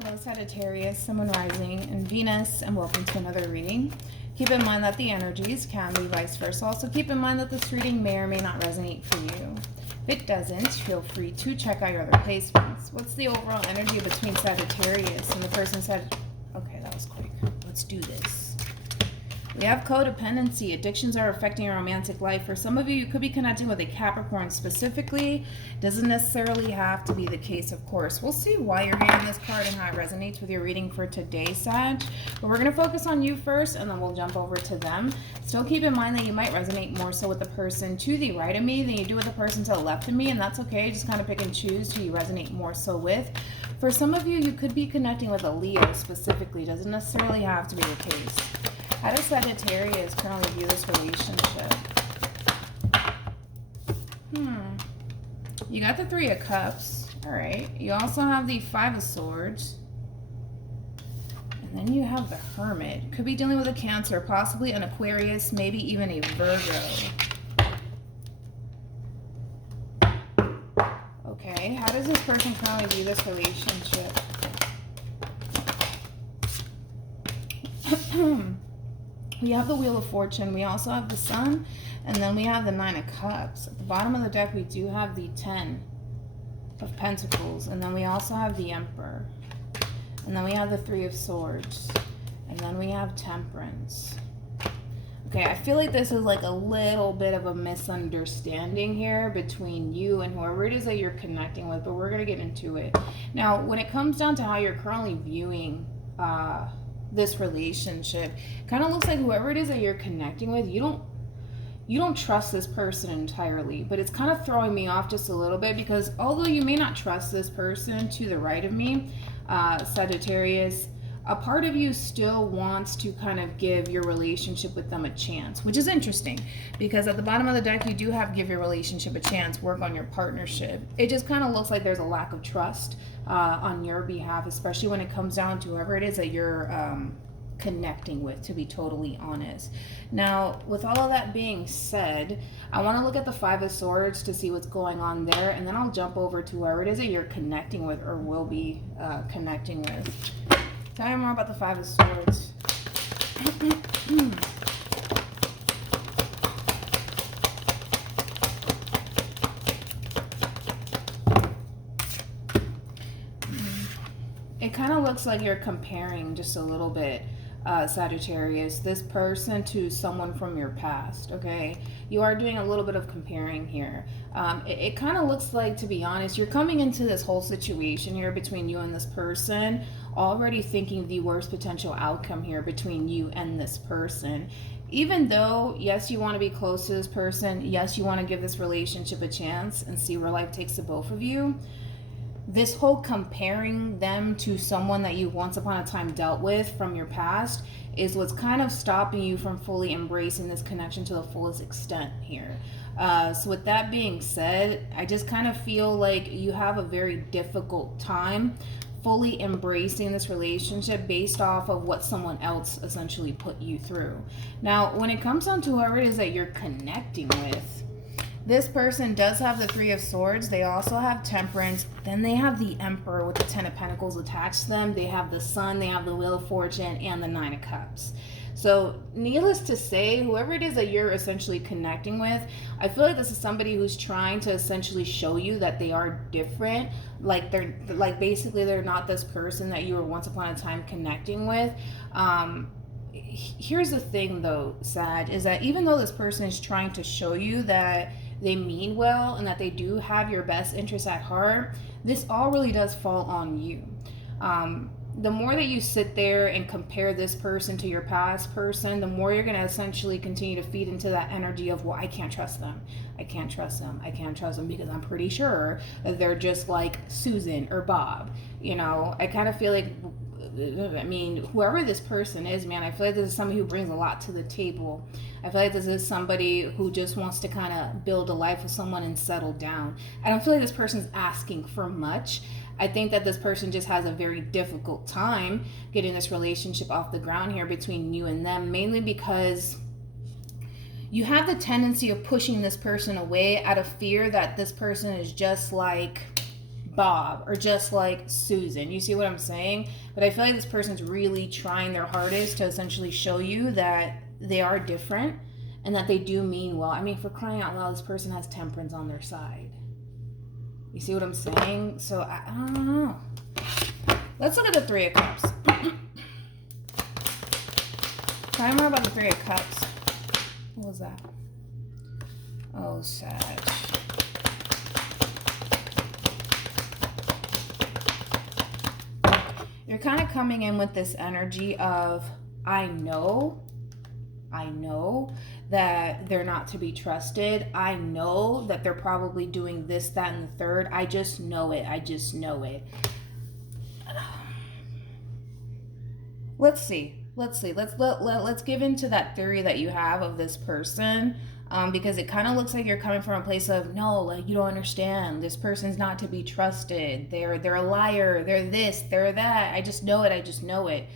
Hello Sagittarius, Sun, Moon, Rising, and Venus, and welcome to another reading. Keep in mind that the energies can be vice versa. Also keep in mind that this reading may or may not resonate for you. If it doesn't, feel free to check out your other placements. What's the overall energy between Sagittarius and the person said, okay, that was quick. Let's do this. We have codependency. Addictions are affecting your romantic life. For some of you, you could be connecting with a Capricorn specifically. Doesn't necessarily have to be the case, of course. We'll see why you're getting this card and how it resonates with your reading for today, Sag. But we're going to focus on you first, and then we'll jump over to them. Still keep in mind that you might resonate more so with the person to the right of me than you do with the person to the left of me, and that's okay. Just kind of pick and choose who you resonate more so with. For some of you, you could be connecting with a Leo specifically. Doesn't necessarily have to be the case. How does Sagittarius currently view this relationship? You got the Three of Cups. All right. You also have the Five of Swords. And then you have the Hermit. Could be dealing with a Cancer, possibly an Aquarius, maybe even a Virgo. Okay. How does this person currently view this relationship? We have the Wheel of Fortune. We also have the Sun. And then we have the Nine of Cups. At the bottom of the deck, we do have the Ten of Pentacles. And then we also have the Emperor. And then we have the Three of Swords. And then we have Temperance. Okay, I feel like this is like a little bit of a misunderstanding here between you and whoever it is that you're connecting with. But we're going to get into it. Now, when it comes down to how you're currently viewing this relationship, kind of looks like whoever it is that you're connecting with, you don't trust this person entirely. But it's kind of throwing me off just a little bit, because although you may not trust this person to the right of me, Sagittarius, a part of you still wants to kind of give your relationship with them a chance, which is interesting because at the bottom of the deck you do have give your relationship a chance, work on your partnership. It just kind of looks like there's a lack of trust on your behalf, especially when it comes down to whoever it is that you're connecting with, to be totally honest. Now, with all of that being said, I want to look at the Five of Swords to see what's going on there, and then I'll jump over to whoever it is that you're connecting with or will be connecting with. Tell me more about the Five of Swords. It kind of looks like you're comparing just a little bit, Sagittarius, this person to someone from your past, okay? You are doing a little bit of comparing here. It kind of looks like, to be honest, you're coming into this whole situation here between you and this person already thinking the worst potential outcome here between you and this person. Even though, yes, you want to be close to this person, yes, you want to give this relationship a chance and see where life takes the both of you, this whole comparing them to someone that you once upon a time dealt with from your past is what's kind of stopping you from fully embracing this connection to the fullest extent here. So with that being said, I just kind of feel like you have a very difficult time fully embracing this relationship based off of what someone else essentially put you through. Now, when it comes down to whoever it is that you're connecting with, this person does have the Three of Swords. They also have Temperance. Then they have the Emperor with the Ten of Pentacles attached to them. They have the Sun, they have the Wheel of Fortune, and the Nine of Cups. So needless to say, whoever it is that you're essentially connecting with, I feel like this is somebody who's trying to essentially show you that they are different. Basically they're not this person that you were once upon a time connecting with. Here's the thing though, Sag, is that even though this person is trying to show you that they mean well and that they do have your best interests at heart, this all really does fall on you. The more that you sit there and compare this person to your past person, the more you're going to essentially continue to feed into that energy of, well, I can't trust them. I can't trust them. I can't trust them because I'm pretty sure that they're just like Susan or Bob. You know, I kind of feel like, I mean, whoever this person is, man, I feel like this is somebody who brings a lot to the table. I feel like this is somebody who just wants to kind of build a life with someone and settle down. I don't feel like this person's asking for much. I think that this person just has a very difficult time getting this relationship off the ground here between you and them, mainly because you have the tendency of pushing this person away out of fear that this person is just like Bob or just like Susan. You see what I'm saying? But I feel like this person's really trying their hardest to essentially show you that they are different and that they do mean well. I mean, for crying out loud, this person has temperance on their side. You see what I'm saying? So I don't know. Let's look at the Three of Cups. Tell me more about the Three of Cups. What was that? Oh, Sag. You're kind of coming in with this energy of, I know that they're not to be trusted. I know that they're probably doing this, that, and the third. I just know it. I just know it. Let's see. Let's give into that theory that you have of this person. Because it kind of looks like you're coming from a place of, no, like, you don't understand. This person's not to be trusted. They're a liar. They're this, they're that. I just know it. I just know it.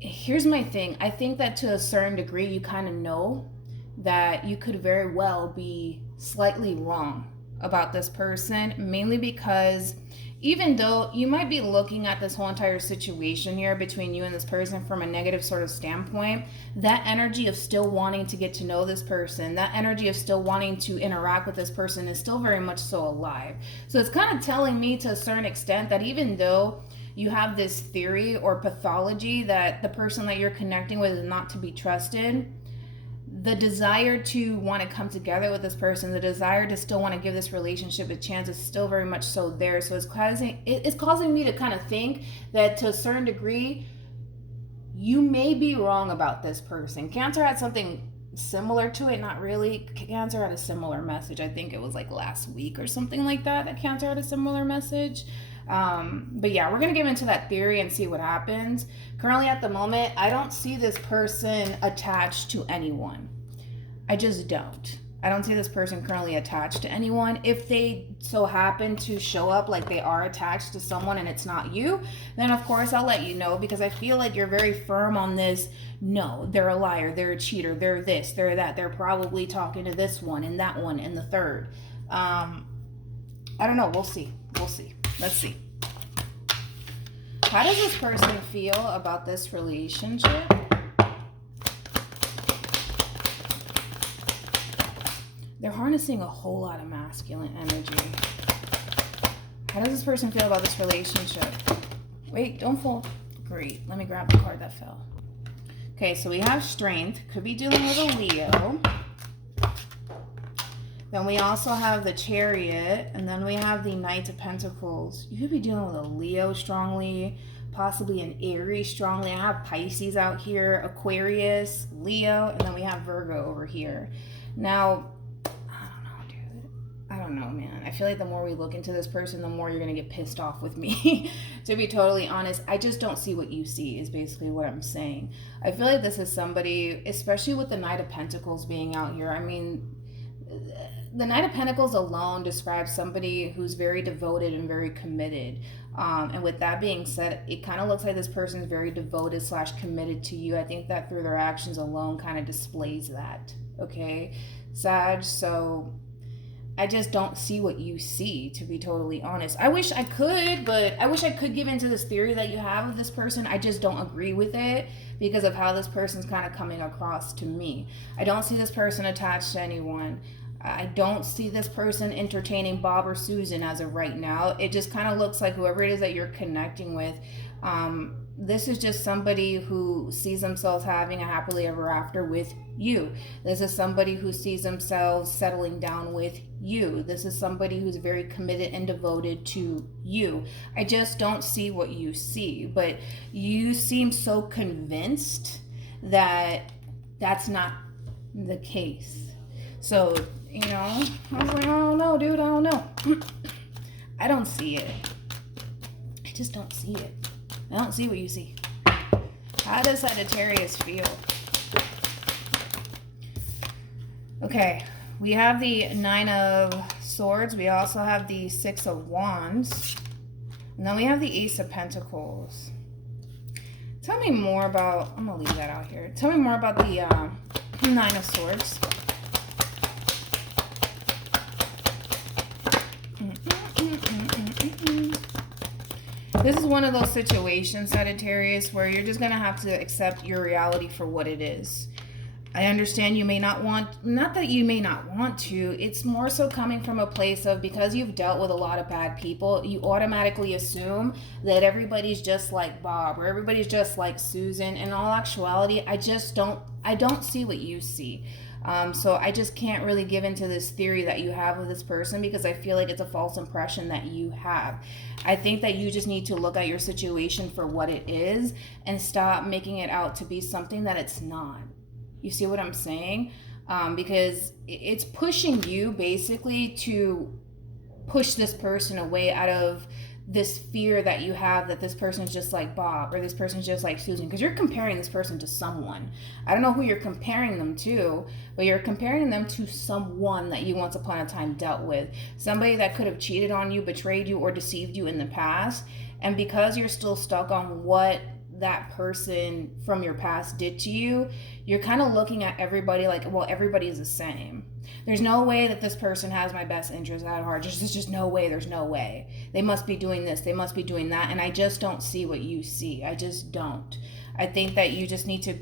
Here's my thing. I think that to a certain degree, you kind of know that you could very well be slightly wrong about this person, mainly because even though you might be looking at this whole entire situation here between you and this person from a negative sort of standpoint, that energy of still wanting to get to know this person, that energy of still wanting to interact with this person is still very much so alive. So it's kind of telling me to a certain extent that even though you have this theory or pathology that the person that you're connecting with is not to be trusted, the desire to want to come together with this person, the desire to still want to give this relationship a chance is still very much so there. So it's causing me to kind of think that to a certain degree, you may be wrong about this person. Cancer had something similar to it, not really. Cancer had a similar message. I think it was like last week or something like that Cancer had a similar message. But yeah, we're going to get into that theory and see what happens. Currently at the moment, I don't see this person attached to anyone. I just don't. I don't see this person currently attached to anyone. If they so happen to show up like they are attached to someone and it's not you, then of course I'll let you know, because I feel like you're very firm on this. No, they're a liar. They're a cheater. They're this, they're that. They're probably talking to this one and that one and the third. I don't know. We'll see. Let's see. How does this person feel about this relationship? They're harnessing a whole lot of masculine energy. How does this person feel about this relationship? Wait, don't fall. Great. Let me grab the card that fell. Okay, so we have Strength. Could be dealing with a Leo. Then we also have the Chariot, and then we have the Knight of Pentacles. You could be dealing with a Leo strongly, possibly an Aries strongly. I have Pisces out here, Aquarius, Leo, and then we have Virgo over here. Now, I don't know, man. I feel like the more we look into this person, the more you're going to get pissed off with me. To be totally honest, I just don't see what you see is basically what I'm saying. I feel like this is somebody, especially with the Knight of Pentacles being out here. I mean, the Knight of Pentacles alone describes somebody who's very devoted and very committed. And with that being said, it kind of looks like this person is very devoted / committed to you. I think that through their actions alone kind of displays that. Okay, Sag, so I just don't see what you see, to be totally honest. I wish I could, but I wish I could give into this theory that you have of this person. I just don't agree with it because of how this person's kind of coming across to me. I don't see this person attached to anyone. I don't see this person entertaining Bob or Susan as of right now. It just kind of looks like whoever it is that you're connecting with, this is just somebody who sees themselves having a happily ever after with you. This is somebody who sees themselves settling down with you. This is somebody who's very committed and devoted to you. I just don't see what you see, but you seem so convinced that that's not the case. So, you know, I was like, I don't know, dude, I don't know. I don't see it. I just don't see it. I don't see what you see. How does Sagittarius feel? Okay, we have the Nine of Swords. We also have the Six of Wands. And then we have the Ace of Pentacles. Tell me more about, I'm going to leave that out here. Tell me more about the Nine of Swords. This is one of those situations, Sagittarius, where you're just going to have to accept your reality for what it is. I understand you may not want, not that you may not want to, it's more so coming from a place of, because you've dealt with a lot of bad people, you automatically assume that everybody's just like Bob or everybody's just like Susan. In all actuality, I don't see what you see. So I just can't really give into this theory that you have of this person, because I feel like it's a false impression that you have. I think that you just need to look at your situation for what it is and stop making it out to be something that it's not. You see what I'm saying? Because it's pushing you basically to push this person away out of this fear that you have that this person's just like Bob or this person's just like Susan, because you're comparing this person to someone. I don't know who you're comparing them to, but you're comparing them to someone that you once upon a time dealt with. Somebody that could have cheated on you, betrayed you, or deceived you in the past. And because you're still stuck on what that person from your past did to you, you're kind of looking at everybody like, well, everybody's the same. There's no way that this person has my best interest at heart. There's just no way. There's no way. They must be doing this. They must be doing that. And I just don't see what you see. I just don't. I think that you just need to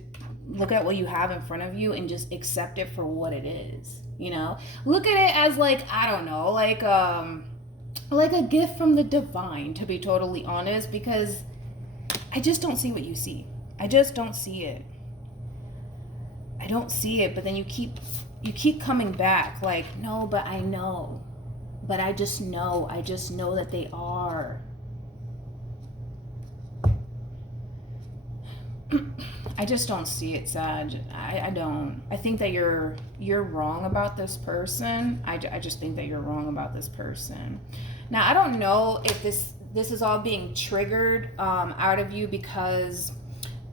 look at what you have in front of you and just accept it for what it is. You know, look at it as like, I don't know, like a gift from the divine, to be totally honest, because I just don't see what you see. I just don't see it. I don't see it, but then you keep coming back like, no, but I know. But I just know that they are. I just don't see it, Sag. I don't. I think that you're wrong about this person. I just think that you're wrong about this person. Now, I don't know if this is all being triggered out of you, because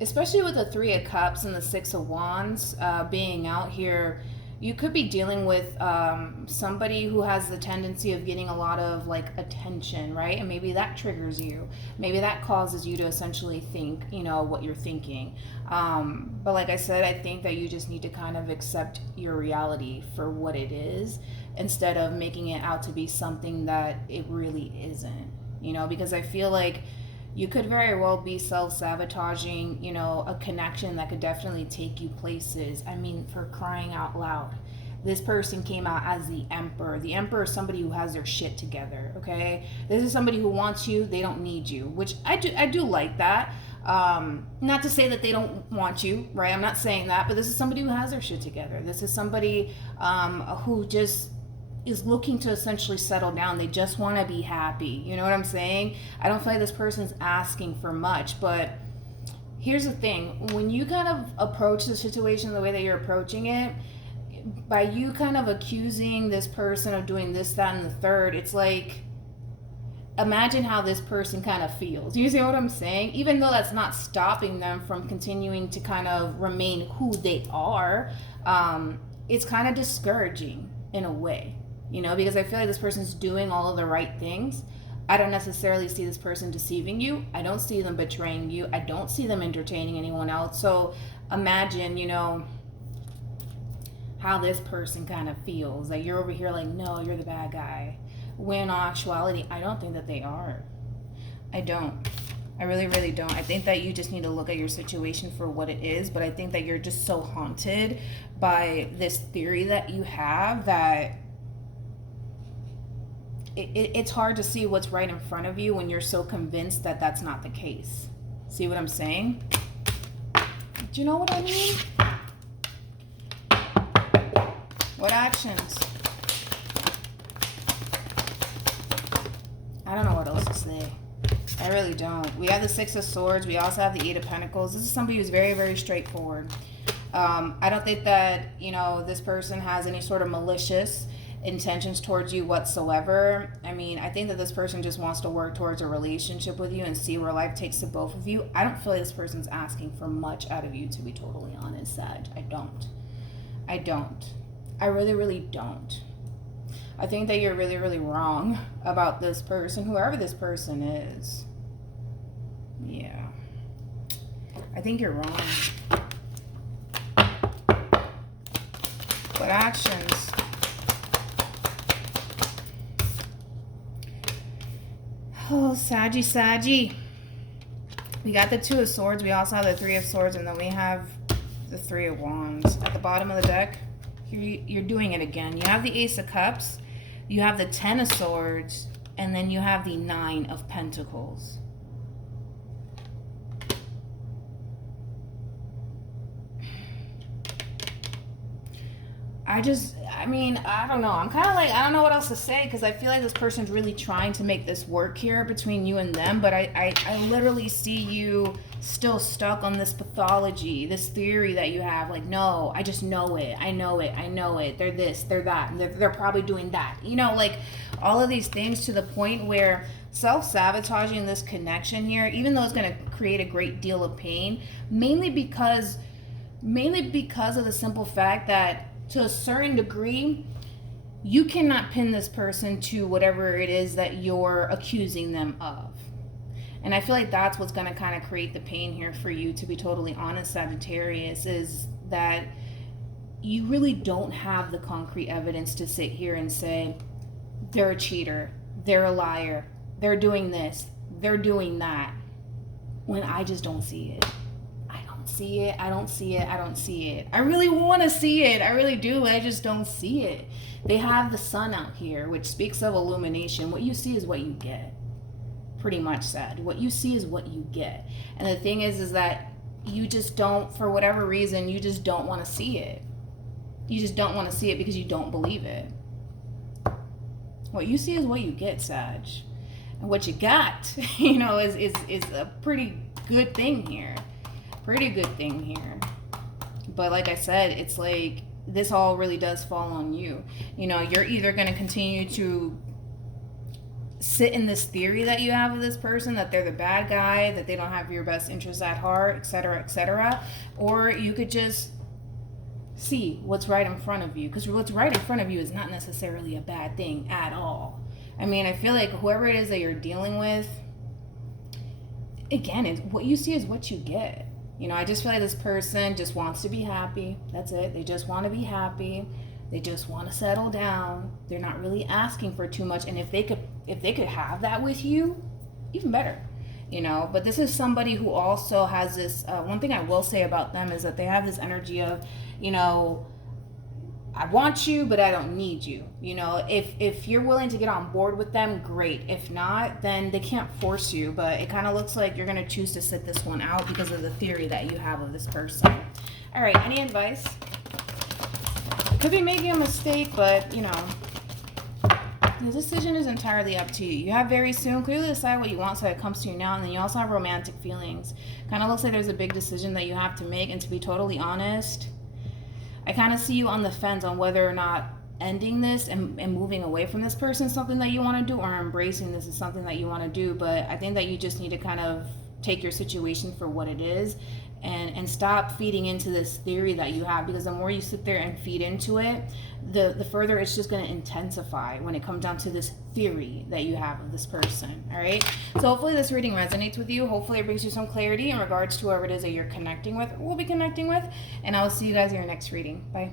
especially with the 3 of Cups and the 6 of Wands being out here, you could be dealing with somebody who has the tendency of getting a lot of like attention, right? And maybe that triggers you. Maybe that causes you to essentially think, you know, what you're thinking. But like I said, I think that you just need to kind of accept your reality for what it is, instead of making it out to be something that it really isn't. You know, because I feel like you could very well be self-sabotaging, you know, a connection that could definitely take you places. I mean, for crying out loud. This person came out as the Emperor. The Emperor is somebody who has their shit together, okay? This is somebody who wants you, they don't need you, which I do like that. Not to say that they don't want you, right? I'm not saying that, but this is somebody who has their shit together. This is somebody who just is looking to essentially settle down. They just want to be happy. You know what I'm saying? I don't feel like this person's asking for much, but here's the thing. When you kind of approach the situation the way that you're approaching it, by you kind of accusing this person of doing this, that, and the third, it's like, imagine how this person kind of feels. You see what I'm saying? Even though that's not stopping them from continuing to kind of remain who they are, it's kind of discouraging in a way. You know, because I feel like this person's doing all of the right things. I don't necessarily see this person deceiving you. I don't see them betraying you. I don't see them entertaining anyone else. So imagine, you know, how this person kind of feels. Like you're over here like, no, you're the bad guy. When in actuality, I don't think that they are. I don't. I really, really don't. I think that you just need to look at your situation for what it is. But I think that you're just so haunted by this theory that you have that it's hard to see what's right in front of you when you're so convinced that that's not the case. See what I'm saying? Do you know what I mean? What actions? I don't know what else to say. I really don't. We have the 6 of Swords. We also have the 8 of Pentacles. This is somebody who's very, very straightforward. I don't think that, you know, this person has any sort of malicious intentions towards you whatsoever. I mean, I think that this person just wants to work towards a relationship with you and see where life takes the both of you. I don't feel like this person's asking for much out of you, to be totally honest, Sag. I don't. I really, really don't. I think that you're really, really wrong about this person, whoever this person is. Yeah. I think you're wrong. What actions? Oh, Saggy. We got the Two of Swords. We also have the Three of Swords, and then we have the Three of Wands. At the bottom of the deck, you're doing it again. You have the Ace of Cups, you have the Ten of Swords, and then you have the Nine of Pentacles. I don't know. I'm kind of like, I don't know what else to say, because I feel like this person's really trying to make this work here between you and them, but I literally see you still stuck on this pathology, this theory that you have, like, no, I just know it. I know it. They're this, they're that, and they're probably doing that. You know, like, all of these things, to the point where self-sabotaging this connection here, even though it's going to create a great deal of pain, mainly because of the simple fact that, to a certain degree, you cannot pin this person to whatever it is that you're accusing them of. And I feel like that's what's going to kind of create the pain here for you, to be totally honest, Sagittarius, is that you really don't have the concrete evidence to sit here and say, they're a cheater, they're a liar, they're doing this, they're doing that, when I just don't see it. I don't see it. I really want to see it. I really do, but I just don't see it. They have the sun out here, which speaks of illumination. What you see is what you get. Pretty much said. What you see is what you get. And the thing is that you just don't, for whatever reason, you just don't want to see it. You just don't want to see it because you don't believe it. What you see is what you get, Sag. And what you got, you know, is a pretty good thing here. Pretty good thing here. But like I said, it's like, this all really does fall on you. You know, you're either going to continue to sit in this theory that you have of this person, that they're the bad guy, that they don't have your best interests at heart, etc., or you could just see what's right in front of you, because what's right in front of you is not necessarily a bad thing at all. I mean, I feel like whoever it is that you're dealing with, again, what you see is what you get. You know, I just feel like this person just wants to be happy. That's it. They just want to be happy. They just want to settle down. They're not really asking for too much. And if they could have that with you, even better. You know, but this is somebody who also has this, one thing I will say about them is that they have this energy of, you know, I want you, but I don't need you. You know, if you're willing to get on board with them, great. If not, then they can't force you. But it kind of looks like you're going to choose to sit this one out because of the theory that you have of this person. All right, any advice? Could be making a mistake, but, you know, the decision is entirely up to you. You have very soon. Clearly decide what you want so it comes to you now. And then you also have romantic feelings. Kind of looks like there's a big decision that you have to make. And to be totally honest, I kind of see you on the fence on whether or not ending this and moving away from this person is something that you want to do, or embracing this is something that you want to do. But I think that you just need to kind of take your situation for what it is, and stop feeding into this theory that you have, because the more you sit there and feed into it, the further it's just going to intensify when it comes down to this theory that you have of this person. All right, so hopefully this reading resonates with you. Hopefully it brings you some clarity in regards to whoever it is that you're connecting with, or will be connecting with, and I will see you guys in your next reading. Bye.